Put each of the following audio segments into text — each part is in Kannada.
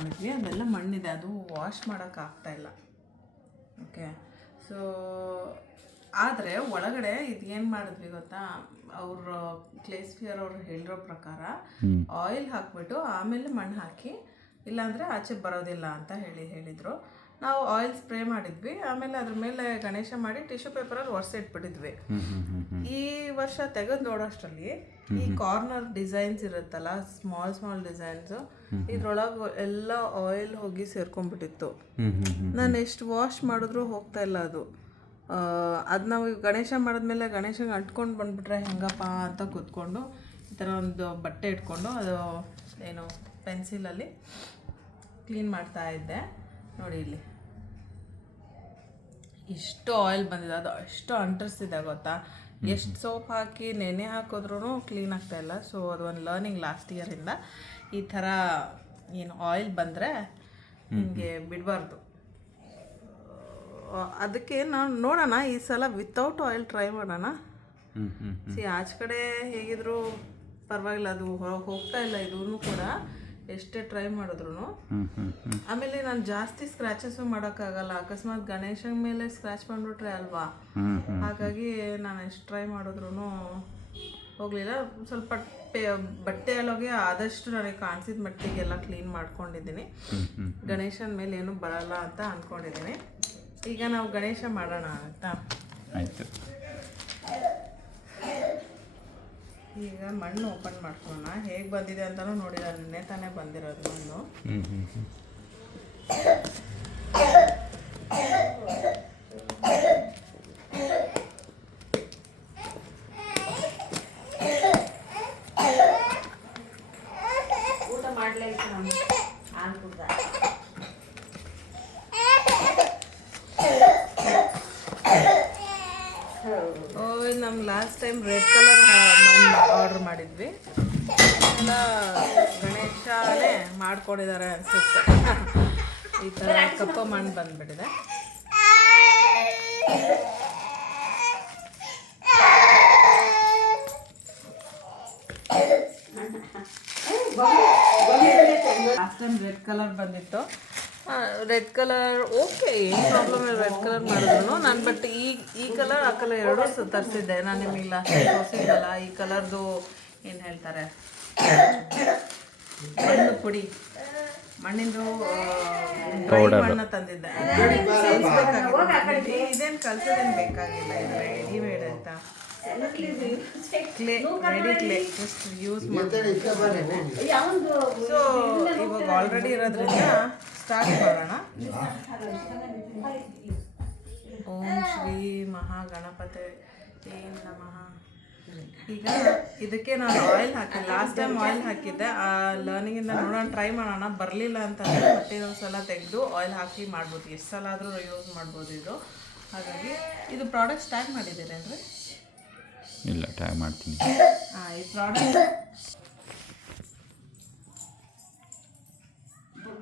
ಮಾಡ್ಕೊಂಡಿದ್ವಿ ಅದೆಲ್ಲ ಮಣ್ಣಿದೆ. ಅದು ವಾಶ್ ಮಾಡೋಕ್ಕಾಗ್ತಾ ಇಲ್ಲ. ಓಕೆ ಸೊ ಆದರೆ ಒಳಗಡೆ ಇದು ಏನು ಮಾಡಿದ್ವಿ ಗೊತ್ತಾ? ಅವರು ಕ್ಲೇಸ್ಫಿಯರ್ ಅವ್ರು ಹೇಳಿರೋ ಪ್ರಕಾರ ಆಯಿಲ್ ಹಾಕ್ಬಿಟ್ಟು ಆಮೇಲೆ ಮಣ್ಣು ಹಾಕಿ ಇಲ್ಲಾಂದರೆ ಆಚೆ ಬರೋದಿಲ್ಲ ಅಂತ ಹೇಳಿ ಹೇಳಿದರು. ನಾವು ಆಯಿಲ್ ಸ್ಪ್ರೇ ಮಾಡಿದ್ವಿ. ಆಮೇಲೆ ಅದ್ರ ಮೇಲೆ ಗಣೇಶ ಮಾಡಿ ಟಿಶ್ಯೂ ಪೇಪರಲ್ಲಿ ಒರೆಸಿಟ್ಬಿಟ್ಟಿದ್ವಿ ಈ ವರ್ಷ ತೆಗೆದು ನೋಡೋಷ್ಟರಲ್ಲಿ ಈ ಕಾರ್ನರ್ ಡಿಸೈನ್ಸ್ ಇರುತ್ತಲ್ಲ ಸ್ಮಾಲ್ ಸ್ಮಾಲ್ ಡಿಸೈನ್ಸು ಇದ್ರೊಳಗೆ ಎಲ್ಲ ಆಯಿಲ್ ಹೋಗಿ ಸೇರ್ಕೊಂಡ್ಬಿಟ್ಟಿತ್ತು. ನಾನು ಎಷ್ಟು ವಾಶ್ ಮಾಡಿದ್ರೂ ಹೋಗ್ತಾ ಇಲ್ಲ ಅದು. ಅದು ನಾವು ಗಣೇಶ ಮಾಡಿದ್ಮೇಲೆ ಗಣೇಶಗೆ ಅಂಟ್ಕೊಂಡು ಬಂದ್ಬಿಟ್ರೆ ಹೆಂಗಪ್ಪ ಅಂತ ಕೂತ್ಕೊಂಡು ಈ ಥರ ಒಂದು ಬಟ್ಟೆ ಇಟ್ಕೊಂಡು ಅದು ಏನು ಪೆನ್ಸಿಲಲ್ಲಿ ಕ್ಲೀನ್ ಮಾಡ್ತಾ ಇದ್ದೆ. ನೋಡಿ ಇಲ್ಲಿ. ಇಷ್ಟು ಆಯಿಲ್ ಬಂದಿದೆ. ಅದು ಅಷ್ಟು ಅಂಟಿಸ್ತಿದೆ ಗೊತ್ತಾ? ಎಷ್ಟು ಸೋಪ್ ಹಾಕಿ ನೆನೆ ಹಾಕಿದ್ರೂ ಕ್ಲೀನ್ ಆಗ್ತಾ ಇಲ್ಲ. ಸೊ ಅದು ಒಂದು ಲರ್ನಿಂಗ್ ಲಾಸ್ಟ್ ಇಯರಿಂದ ಈ ಥರ ಏನು ಆಯಿಲ್ ಬಂದರೆ ಹಿಂಗೆ ಬಿಡಬಾರ್ದು. ಅದಕ್ಕೆ ನಾನು ನೋಡೋಣ ಈ ಸಲ ವಿತೌಟ್ ಆಯಿಲ್ ಟ್ರೈ ಮಾಡೋಣ. ಸಿ ಆಚೆ ಕಡೆ ಹೇಗಿದ್ರು ಪರವಾಗಿಲ್ಲ ಅದು ಹೋಗ್ತಾ ಇಲ್ಲ ಇದೂ ಕೂಡ. ಎಷ್ಟೇ ಟ್ರೈ ಮಾಡಿದ್ರು ಆಮೇಲೆ ನಾನು ಜಾಸ್ತಿ ಸ್ಕ್ರಾಚಸ್ ಮಾಡೋಕ್ಕಾಗಲ್ಲ. ಅಕಸ್ಮಾತ್ ಗಣೇಶನ ಮೇಲೆ ಸ್ಕ್ರಾಚ್ ಮಾಡಿಬಿಟ್ರೆ ಅಲ್ವಾ? ಹಾಗಾಗಿ ನಾನು ಎಷ್ಟು ಟ್ರೈ ಮಾಡಿದ್ರು ಹೋಗಲಿಲ್ಲ. ಸ್ವಲ್ಪ ಬಟ್ಟೆ ಅಲ್ಲೋಗಿ ಆದಷ್ಟು ನನಗೆ ಕಾಣಿಸಿದ ಮಟ್ಟಿಗೆಲ್ಲ ಕ್ಲೀನ್ ಮಾಡ್ಕೊಂಡಿದ್ದೀನಿ. ಗಣೇಶನ ಮೇಲೆ ಏನು ಬರಲ್ಲ ಅಂತ ಅಂದ್ಕೊಂಡಿದ್ದೀನಿ ಈಗ ನಾವು ಗಣೇಶ ಮಾಡೋಣ ಅಂತ ಆಯಿತು. ಈಗ ಮಣ್ಣು ಓಪನ್ ಮಾಡ್ಕೊಳ್ಳೋಣ. ಹೇಗೆ ಬಂದಿದೆ ಅಂತಲೂ ನೋಡಿಲ್ಲ. ನಿನ್ನೆ ತಾನೇ ಬಂದಿರೋದು ಮಣ್ಣು ಹ್ಞೂ ಹ್ಞೂ ಹ್ಞೂ ಊಟ ಮಾಡಲೇ ಇತ್ತು ನಾನು ಹಾಲು ಕುಡ್ದ ಓ ನಮ್ಮ ಲಾಸ್ಟ್ ಟೈಮ್ ರೆಡ್ ಕಲರ್ ಮಣ್ಣು ಆರ್ಡರ್ ಮಾಡಿದ್ವಿ ಎಲ್ಲ ಗಣೇಶನೇ ಮಾಡ್ಕೊಂಡಿದ್ದಾರೆ ಅನ್ಸುತ್ತೆ. ಈ ಥರ ಕಪ್ಪು ಮಣ್ಣು ಬಂದ್ಬಿಟ್ಟಿದೆ. ಅಷ್ಟೊಂದು ರೆಡ್ ಕಲರ್ ಬಂದಿತ್ತು. ರೆಡ್ ಕಲರ್ ಓಕೆ ಏನು ಪ್ರಾಬ್ಲಮ್ ಇಲ್ಲ ರೆಡ್ ಕಲರ್ ಮಾಡಿದ್ರು ನಾನು ಬಟ್ ಈ ಈ ಕಲರ್ ಆ ಕಲರ್ ಎರಡೂ ತರಿಸಿದ್ದೆ. ನಾನು ನಿಮಗೆ ಲಾಸ್ಟ್ ತೋರಿಸಿದ್ದಲ್ಲ ಈ ಕಲರ್ದು ಏನು ಹೇಳ್ತಾರೆ? ಮಣ್ಣು ಪುಡಿ. ಮಣ್ಣಿಂದು ಡ್ರೈ ಮಣ್ಣು ತಂದಿದ್ದೆ. ಇದೇನು ಕಲ್ಸೋದೇನು ಬೇಕಾಗಿಲ್ಲ. ಇದು ರೆಡಿಮೇಡ್ ಅಂತ. Clay ready clay just use so ಇವಾಗ ಆಲ್ರೆಡಿ ಇರೋದ್ರಿಂದ ಸ್ಟಾರ್ಟ್ ಮಾಡೋಣ. ಓಂ ಶ್ರೀ ಮಹಾಗಣಪತಿ ಏನ್ ನಮಃ. ಈಗ ಇದಕ್ಕೆ ನಾನು ಆಯಿಲ್ ಹಾಕಿ ಲಾಸ್ಟ್ ಟೈಮ್ ಆಯಿಲ್ ಹಾಕಿದ್ದೆ. ಆ ಲರ್ನಿಂಗಿಂದ ನೋಡೋಣ ಟ್ರೈ ಮಾಡೋಣ. ಬರಲಿಲ್ಲ ಅಂತಂದರೆ ಮತ್ತೆ ಇನ್ನೊಂದು ಸಲ ತೆಗೆದು ಆಯಿಲ್ ಹಾಕಿ ಮಾಡ್ಬೋದು. ಎಷ್ಟು ಸಲ ಆದರೂ ಯೂಸ್ ಮಾಡ್ಬೋದು ಇದು. ಹಾಗಾಗಿ ಇದು ಪ್ರಾಡಕ್ಟ್ ಟ್ಯಾಗ್ ಮಾಡಿದ್ದೀರೇನ್ರಿ ಅಂದರೆ ಇಲ್ಲ ಟ್ರೈ ಮಾಡ್ತೀನಿ. ಹಾಂ ಈ product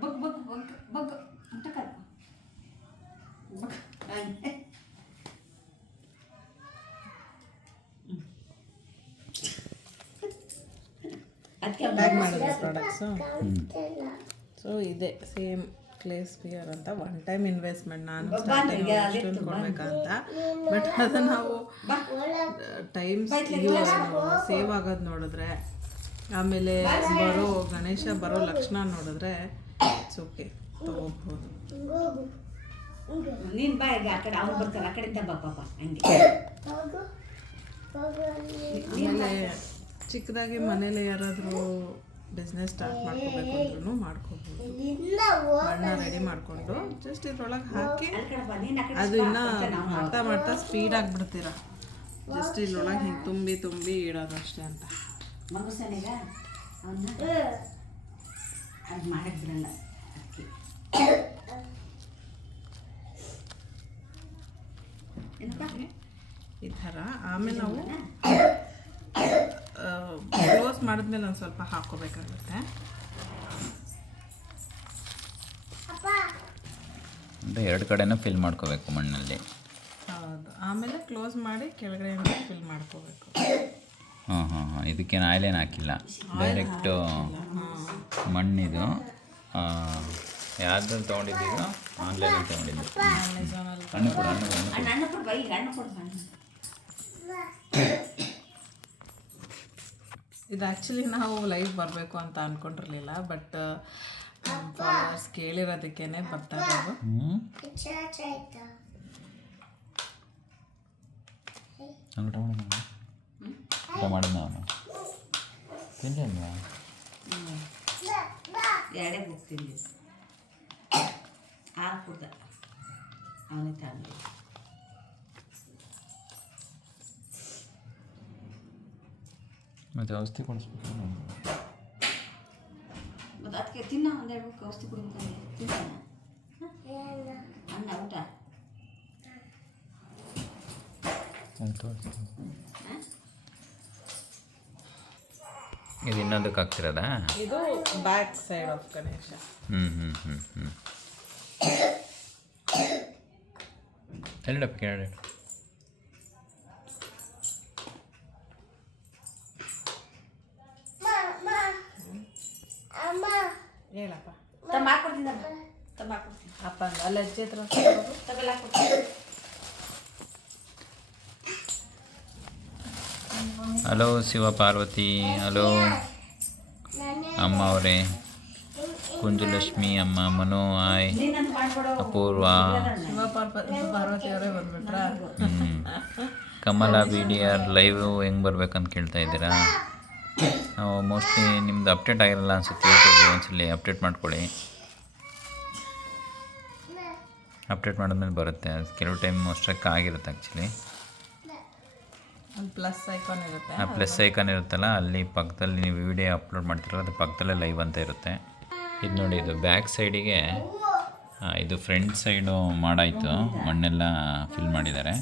bug bug bug bug ಅಂತ ಕರ್ ಬಗ್ ಅದಕ್ಕೆ ಬ್ಯಾಗ್ ಮಾಡಿದ್ರೆ ಪ್ರಾಡಕ್ಟ್ಸು ಸೊ ಇದೆ ಸೇಮ್ ಕ್ಲೇಸ್ ಪಿಯರ್ ಅಂತ. ಒನ್ ಟೈಮ್ ಇನ್ವೆಸ್ಟ್ಮೆಂಟ್ ನಾನು ಅಷ್ಟೊಂದು ಕೊಡ್ಬೇಕಂತ. ಬಟ್ ಅದು ನಾವು ಟೈಮ್ ಸೇವ್ ಆಗೋದು ನೋಡಿದ್ರೆ ಆಮೇಲೆ ಬರೋ ಗಣೇಶ ಬರೋ ಲಕ್ಷಣ ನೋಡಿದ್ರೆ ಇಟ್ಸ್ ಓಕೆ ತಗೋಬಹುದು ನೀನು ಆ ಕಡೆ ಅವ್ರು ಬರ್ತಾರೆ. ಆ ಕಡೆಯಿಂದ ಹಂಗೆ. ಆಮೇಲೆ ಚಿಕ್ಕದಾಗಿ ಮನೇಲಿ ಯಾರಾದರೂ ಬಿಸ್ನೆಸ್ ಸ್ಟಾರ್ಟ್ ಮಾಡ್ಕೋಬೇಕು ಅಂದ್ರೂ ಮಾಡ್ಕೋಬೋದು. ಬಣ್ಣ ರೆಡಿ ಮಾಡಿಕೊಂಡು ಜಸ್ಟ್ ಇದ್ರೊಳಗೆ ಹಾಕಿ ಅದು ಇನ್ನ ಮಾಡ್ತಾ ಮಾಡ್ತಾ ಸ್ಪೀಡ್ ಆಗಿಬಿಡ್ತೀರ. ಜಸ್ಟ್ ಇದ್ರೊಳಗೆ ಹಿಂಗೆ ತುಂಬಿ ತುಂಬಿ ಇಡೋದು ಅಷ್ಟೇ ಅಂತ ಈ ಥರ ಆಮೇಲೆ ನಾವು ಮಾಡಿದ್ಮೇಲೆ ಒಂದು ಸ್ವಲ್ಪ ಹಾಕ್ಕೋಬೇಕಾಗುತ್ತೆ ಅಂದರೆ ಎರಡು ಕಡೆನೂ ಫಿಲ್ ಮಾಡ್ಕೋಬೇಕು ಮಣ್ಣಲ್ಲಿ. ಹೌದು. ಆಮೇಲೆ ಕ್ಲೋಸ್ ಮಾಡಿ ಕೆಳಗಡೆಯಿಂದ ಫಿಲ್ ಮಾಡ್ಕೋಬೇಕು. ಹಾಂ ಹಾಂ ಹಾಂ. ಇದಕ್ಕೇನು ಆಯಿಲೇನು ಹಾಕಿಲ್ಲ. ಡೈರೆಕ್ಟು ಮಣ್ಣಿದು. ಯಾರ್ದಲ್ಲಿ ತೊಗೊಂಡಿದ್ದೀಗ ಆನ್ಲೈನಲ್ಲಿ ತೊಗೊಂಡಿದ್ದು. ಹಣ್ಣು ಕೊಡು ಹಣ್ಣು ಹಣ್ಣು ಅಣ್ಣ ಅಣ್ಣ ಕೊಡು ಬೈ ಅಣ್ಣ ಕೊಡು ಅಣ್ಣ ಇದು ಆ್ಯಕ್ಚುಲಿ ನಾವು ಲೈವ್ ಬರಬೇಕು ಅಂತ ಅಂದ್ಕೊಂಡಿರಲಿಲ್ಲ ಬಟ್ ಫಾಲೋವರ್ಸ್ ಕೇಳಿರೋದಕ್ಕೇ ಬರ್ತಾ ಇರೋದು. ಎರಡೇ ಬುಕ್ ಹೋಗ್ತೀನಿ ಆರು ಕುಡ್ದ ಅವನೇ ತಂದು ಮತ್ತು ಔಷಧಿ ಕೊಡಿಸ್ಬೇಕು. ಮತ್ತು ಅದಕ್ಕೆ ತಿನ್ನ ಒಂದೆರಡು ಔಷಧಿ ಅನ್ನ ಊಟ? ಆಯಿತು ಇದು ಇನ್ನೊಂದಕ್ಕೆ ಆಗ್ತಿರೋದಾ ಇದು ಬ್ಯಾಕ್ ಸೈಡ್ ಆಫ್ ಗಣೇಶ. ಹ್ಞೂ ಹ್ಞೂ ಹ್ಞೂ ಹ್ಞೂ ಎಲ್ಲಡಪ್ಪ ಕೇಳಿ ಅಪ್ಪ ಅಂದ ಅಲ್ಲಿ ಅಜ್ಜಿ ಹತ್ರ ಹಲೋ ಶಿವ ಪಾರ್ವತಿ ಹಲೋ ಅಮ್ಮ ಅವರೇ ಕುಂಜುಲಕ್ಷ್ಮಿ ಅಮ್ಮ ಮನು ಆಯ್ ಅಪೂರ್ವ ಶಿವ ಪಾರ್ವತಿ ಅವರೇ ಬಂದ್ಬಿಟ್ರ? Kamala B D R live ಹೆಂಗೆ ಬರ್ಬೇಕಂತ ಕೇಳ್ತಾ ಇದ್ದೀರಾ? ನಾವು ಮೋಸ್ಟ್ಲಿ ನಿಮ್ದು ಅಪ್ಡೇಟ್ ಆಗಿರಲ್ಲ ಅನ್ಸುತ್ತೆ ಯೂಟ್ಯೂಬ್ ಒಂದ್ಸಲಿ ಅಪ್ಡೇಟ್ ಮಾಡ್ಕೊಳ್ಳಿ. ಅಪ್ಡೇಟ್ ಮಾಡಿದ್ಮೇಲೆ ಬರುತ್ತೆ. ಅದು ಕೆಲವು ಟೈಮ್ ಸ್ಟ್ರಕ್ ಆಗಿರುತ್ತೆ ಆ್ಯಕ್ಚುಲಿ ಪ್ಲಸ್ ಐಕಾನ್ ಇರುತ್ತೆ. ಆ ಪ್ಲಸ್ ಐಕಾನ್ ಇರುತ್ತಲ್ಲ ಅಲ್ಲಿ ಪಕ್ಕದಲ್ಲಿ ನೀವು ವಿಡಿಯೋ ಅಪ್ಲೋಡ್ ಮಾಡ್ತಿರೋ ಅದು ಪಕ್ಕದಲ್ಲೇ ಲೈವ್ ಅಂತ ಇರುತ್ತೆ. ಇದು ನೋಡಿ ಇದು ಬ್ಯಾಕ್ ಸೈಡಿಗೆ ಇದು ಫ್ರಂಟ್ ಸೈಡು ಮಾಡಾಯಿತು. ಮಣ್ಣೆಲ್ಲ ಫಿಲ್ ಮಾಡಿದ್ದಾರೆ.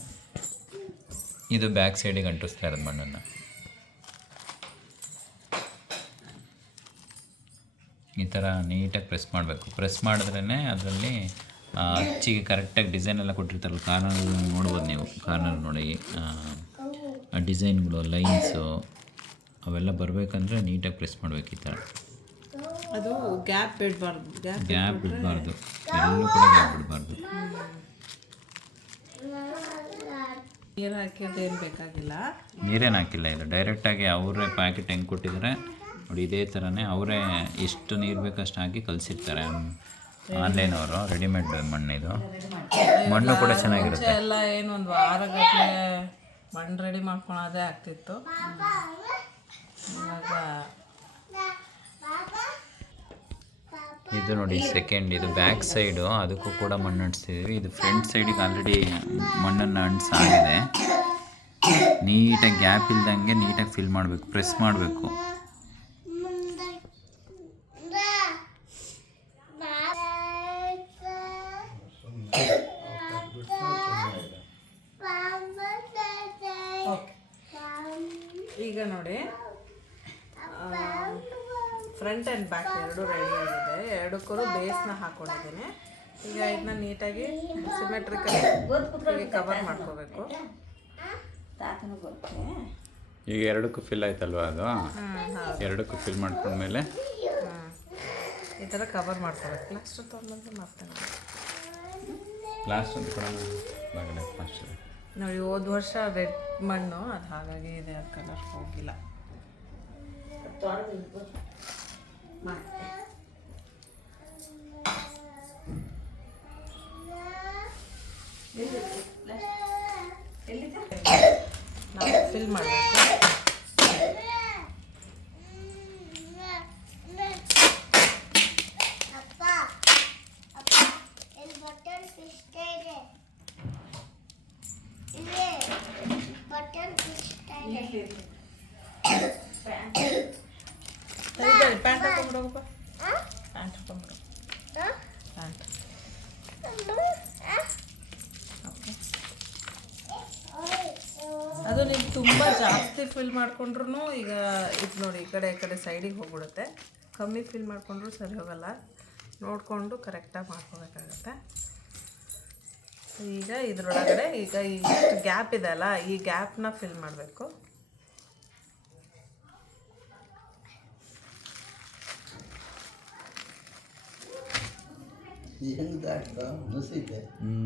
ಇದು ಬ್ಯಾಕ್ ಸೈಡಿಗೆ ಅಂಟಿಸ್ತಾ ಇರೋದು ಮಣ್ಣನ್ನು. ಈ ಥರ ನೀಟಾಗಿ ಪ್ರೆಸ್ ಮಾಡಬೇಕು. ಪ್ರೆಸ್ ಮಾಡಿದ್ರೇ ಅದರಲ್ಲಿ ಅಚ್ಚಿಗೆ ಕರೆಕ್ಟಾಗಿ ಡಿಸೈನ್ ಎಲ್ಲ ಕೊಟ್ಟಿರ್ತಾರಲ್ಲ ಕಾರ್ನರ್ ನೋಡ್ಬೋದು ನೀವು. ಕಾರ್ನರ್ ನೋಡಿ ಆ ಡಿಸೈನ್ಗಳು ಲೈನ್ಸು ಅವೆಲ್ಲ ಬರಬೇಕಂದ್ರೆ ನೀಟಾಗಿ ಪ್ರೆಸ್ ಮಾಡಬೇಕು ಈ ಥರ. ಅದು ಗ್ಯಾಪ್ ಬಿಡಬಾರ್ದು ಗ್ಯಾಪ್ ಬಿಡಬಾರ್ದು. ಎಲ್ಲೂ ಕೂಡ ಗ್ಯಾಪ್ ಬಿಡಬಾರ್ದು. ನೀರು ಬೇಕಾಗಿಲ್ಲ? ನೀರೇನು ಹಾಕಿಲ್ಲ ಇದು ಡೈರೆಕ್ಟಾಗಿ ಅವರೇ ಪ್ಯಾಕೆಟ್ ಹೆಂಗೆ ಕೊಟ್ಟಿದ್ದಾರೆ ನೋಡಿ ಇದೇ ಥರನೇ ಅವರೇ ಎಷ್ಟು ನೀರು ಬೇಕಷ್ಟು ಹಾಕಿ ಕಲಿಸಿರ್ತಾರೆ. ಆನ್ಲೈನ್ ಅವರು ರೆಡಿಮೇಡ್ ಮಣ್ಣು ಇದು ಮಣ್ಣು ಕೂಡ ಚೆನ್ನಾಗಿರುತ್ತೆ. ಎಲ್ಲ ಏನು ಒಂದು ವಾರಗಟ್ಟಲೆ ಮಣ್ಣು ರೆಡಿ ಮಾಡ್ಕೊಳೋದೇ ಆಗ್ತಿತ್ತು. ಇವಾಗ ಇದು ನೋಡಿ ಸೆಕೆಂಡ್ ಇದು ಬ್ಯಾಕ್ ಸೈಡು ಅದಕ್ಕೂ ಕೂಡ ಮಣ್ಣು ಅಂಟಿಸ್ತಿದ್ದೀವಿ ಇದು ಫ್ರಂಟ್ ಸೈಡಿಗೆ ಆಲ್ರೆಡಿ ಮಣ್ಣನ್ನು ಅಂಟಿಸಾಗಿದೆ. ನೀಟಾಗಿ ಗ್ಯಾಪ್ ಇಲ್ದಂಗೆ ನೀಟಾಗಿ ಫಿಲ್ ಮಾಡಬೇಕು ಪ್ರೆಸ್ ಮಾಡಬೇಕು. ಈಗ ನೋಡಿ ಫ್ರಂಟ್ ಆ್ಯಂಡ್ ಬ್ಯಾಕ್ ಎರಡು ರೆಡಿ ಆಗಿದೆ. ಎರಡಕ್ಕೂ ಬೇಸ್ನ ಹಾಕೊಂಡಿದ್ದೀನಿ. ಈಗ ಇದನ್ನ ನೀಟಾಗಿ ಸಿಮೆಟ್ರಿಕಲಿ ಕವರ್ ಮಾಡ್ಕೋಬೇಕು. ಈಗ ಎರಡಕ್ಕೂ ಫಿಲ್ ಆಯ್ತಲ್ವಾ ಅದು? ಎರಡಕ್ಕೂ ಫಿಲ್ ಮಾಡ್ಕೊಂಡ್ಮೇಲೆ? ಈ ಥರ ಕವರ್ ಮಾಡ್ಕೋಬೇಕು. ಲಾಸ್ಟ್ ತೊಗೊಂಡ್ಬಂದು ಮಾಡ್ತೇನೆ. ಲಾಸ್ಟ್ ಅಂತ ಕೂಡ ಬಾಗಲ ಫಸ್ಟ್ ನೋಡಿ ಹೋದ ವರ್ಷ ರೆಡ್ ಮಣ್ಣು ಅದು ಹಾಗಾಗಿ ಇದೆ ಅದು ಕಲರ್ ಹೋಗಿಲ್ಲ ನಾವು ಫಿಲ್ ಮಾಡಬೇಕು ಅಪ್ಪ ಅಪ್ಪ ಇಲ್ಲಿ ಬಟನ್ ಫಿಸ್ಟ್ ಇದೆ ಇಲ್ಲಿ ಬಟನ್ ಫಿಸ್ಟ್ ಇದೆ ಸರಿ ಪ್ಯಾಂಟ್ ಅದು ನೀವು ತುಂಬ ಜಾಸ್ತಿ ಫಿಲ್ ಮಾಡ್ಕೊಂಡ್ರು ಈಗ ಇದು ನೋಡಿ, ಈ ಕಡೆ ಈ ಕಡೆ ಸೈಡಿಗೆ ಹೋಗ್ಬಿಡುತ್ತೆ. ಕಮ್ಮಿ ಫಿಲ್ ಮಾಡ್ಕೊಂಡ್ರು ಸರಿ ಹೋಗಲ್ಲ. ನೋಡಿಕೊಂಡು ಕರೆಕ್ಟಾಗಿ ಮಾಡ್ಕೋಬೇಕಾಗತ್ತೆ. ಈಗ ಇದರೊಳಗಡೆ ಈಗ ಇಷ್ಟು ಗ್ಯಾಪ್ ಇದೆ ಅಲ್ಲ ಈ ಗ್ಯಾಪ್ನ ಫಿಲ್ ಮಾಡಬೇಕು. ಹ್ಞೂ